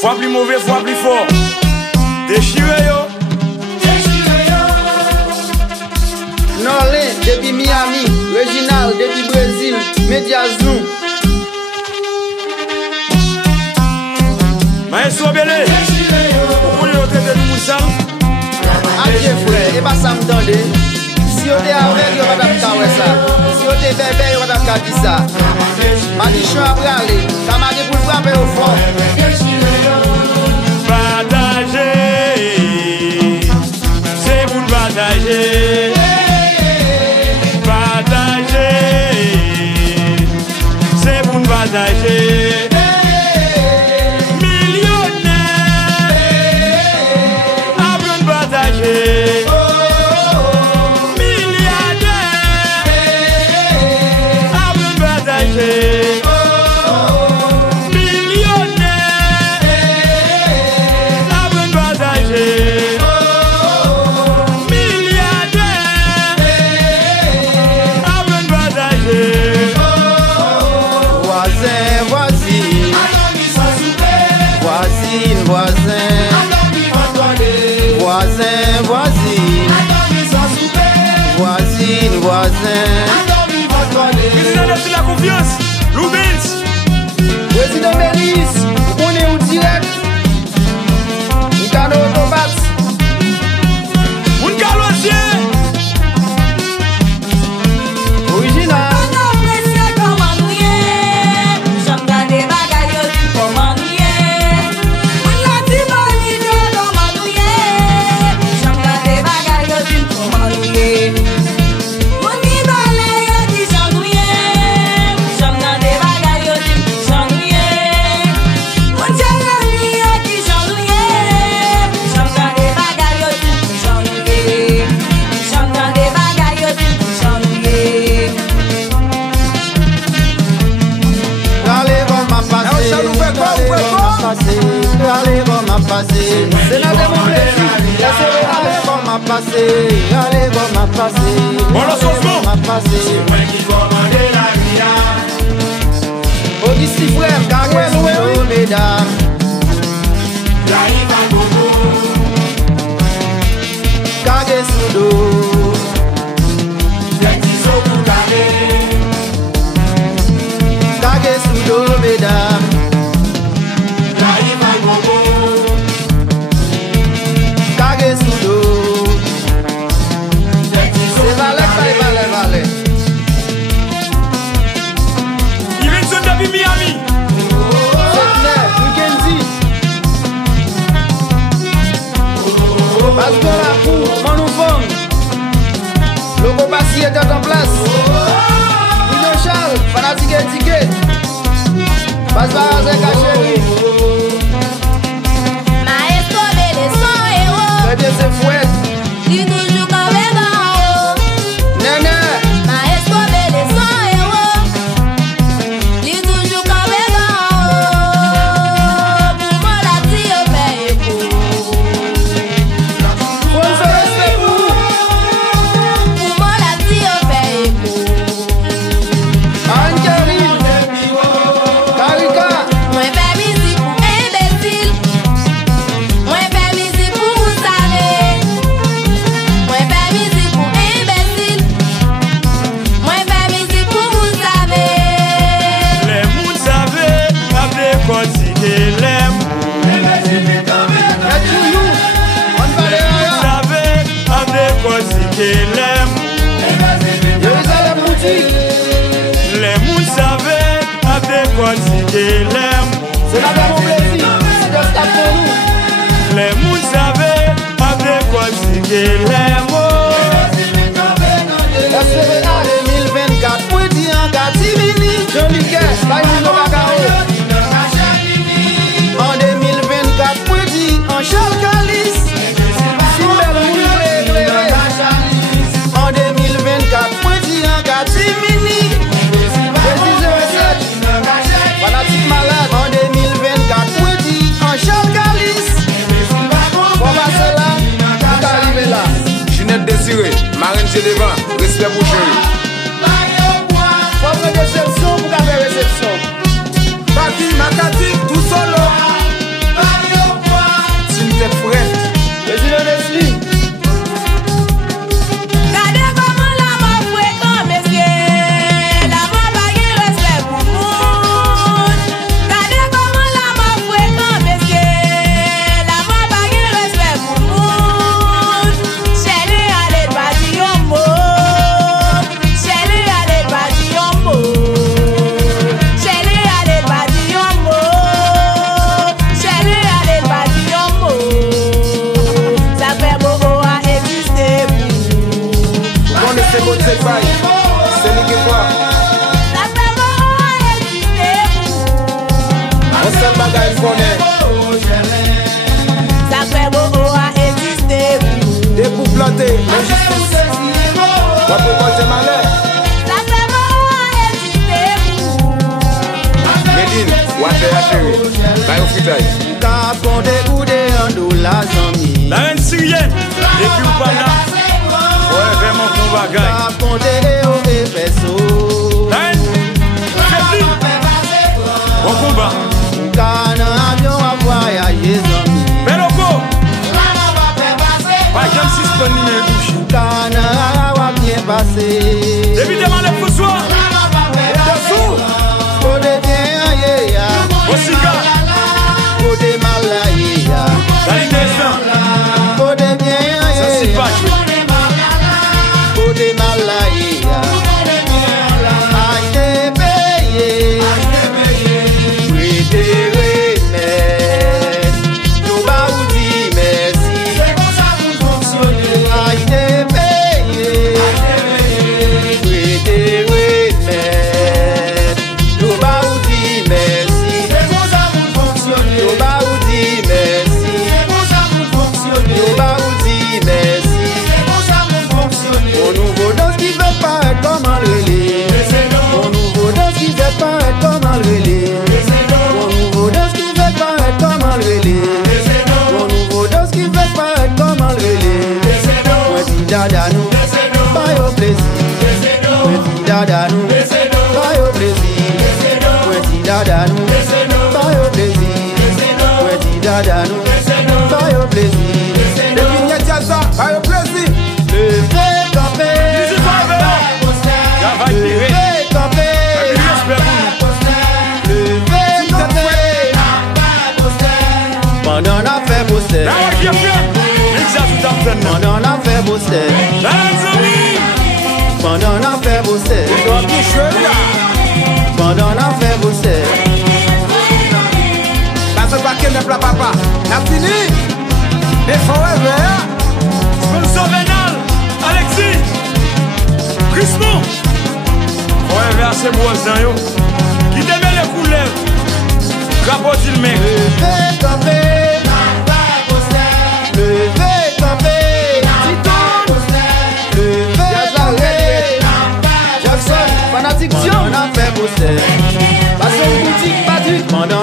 Fois plus mauvais, fois plus fort. Déchiré yo. Norlin depuis Miami, Reginald depuis Brésil, Media Zoom. Maestro Belé. Pourquoi vous traitez de Moussa? Adieu frère, et pas ça me tende. Si vous êtes avec, vous ne pouvez pas ça. Si vous êtes bébé, vous ne pouvez pas dire ça. Manichon a bralé, camarade pour frapper au fond. Partager, c'est vous partager. Partager, c'est vous partager. Millionnaire, apprendre partager. Milliardaire, apprendre partager. Président de la confiance, Loubens. Président Mélis, on est au direct. Mikano Autobat. Unkalo ancien. Original. Allez, bon m'a passé. C'est la démocratie. Allez, bon m'a passé. Allez, bon m'a passé. Bon, le changement. M'a passé. C'est moi qui commande la vie. Augusti frère, Kagwel, oui, mesdames. J'arrive à Gogo. Kage Sudo. Les petits os pour carrer. Kage Sudo, mesdames. J'arrive à Gogo. Kage Sudo. Les petits os c'est pour Valet, carrer. Valet. Il vient de depuis Miami. Mackenzie. Pascal Lapou, Manoufong. Logo Bassi était en place. William Charles, fanatique et ticket. Pascal Cachéry. Maestro Belé, son héros. Le Dieu c'est fouette. Lui toujours comme un haut. Néné. Maestro Belé, son héros. Lui toujours comme un haut. Pour moi, la vie au pays. Faut se rester pour. Pour moi, la vie au pays. Anne-Carine. Karika. Moi, fais musique pour imbécile. Moi, fais musique pour vous savez. Moi, fais musique pour imbécile. Moi, fais musique pour vous savez. Les mouns savaient, après continuer les mouns. Savaient, après continuer les mouns. Jérusalem boutique. Les mouns savaient, après continuer les mouns. C'est la démocratie. C'est de ça pour nous. Les mouns savaient, après continuer les mouns. SPVA 2024. Poueti en Katimini. Joli Caisse. Baïmino Kakao. En 2024. Poueti en Chalcalis. Simbel Moulé. En 2024. Poueti en Katimini. Fanatique malade. En 2024. Poueti en Chalcalis. Bon, bah, c'est là. Tout arrivé là. bagaille connaît. Ça fait beau a existé. Des pour planter, l'injustice. Moi pour porter malheur. Ça fait beau a existé. Médine, ou à faire chérie. Baille au fritage. Capon dégoudé en dollars amis. La reine syrienne, depuis ou pas là. Ouais, vraiment bon bagaille. Capon dégo et peso. La reine, Fébli. Bon combat. Cana avion à voyager amis. Beloko. Par exemple, si c'est pas numéro bouche. Cana a bien passé. Évidemment, les poussoirs. Dessous. Côté bien ya. Osika. Côté mal ya. La ligne des saints. Côté bien Ça, c'est pas joué. Côté mal ya. Aïe payé. Oui, nous va vous dire merci. Aïe payé. Oui, nous va vous dire merci. Nous va vous dire merci. Nous va vous dire merci. Mon nouveau danse qui fait paraître comme un relais. Mon nouveau danse qui fait paraître comme un relais. Mon nouveau danse qui fait paraître comme un relais. Mon nouveau danse qui fait paraître comme un relais. Moi ti dada nous, pas au plaisir. Moi ti dada nous, pas au plaisir. Moi ti dada nous, pas au plaisir. Moi ti dada nous, pas au plaisir. Depuis n'y a ça, pas au plaisir. Levez campé, levez campé, levez campé. Pendant la fait poster, pendant la fait poster, pendant la fait poster, pendant la fait poster. Parce que paquet ne plat papa, la fini. Les forever. Sponsor vénal, Alexis. Chrismon. Ouais, versez voisin yo. Qui te met les couleurs. Capote le mec. Levez campé, levez campé, levez campé. Jackson, fanatique Dion, on a fait poster. Parce que boutique pas du pendant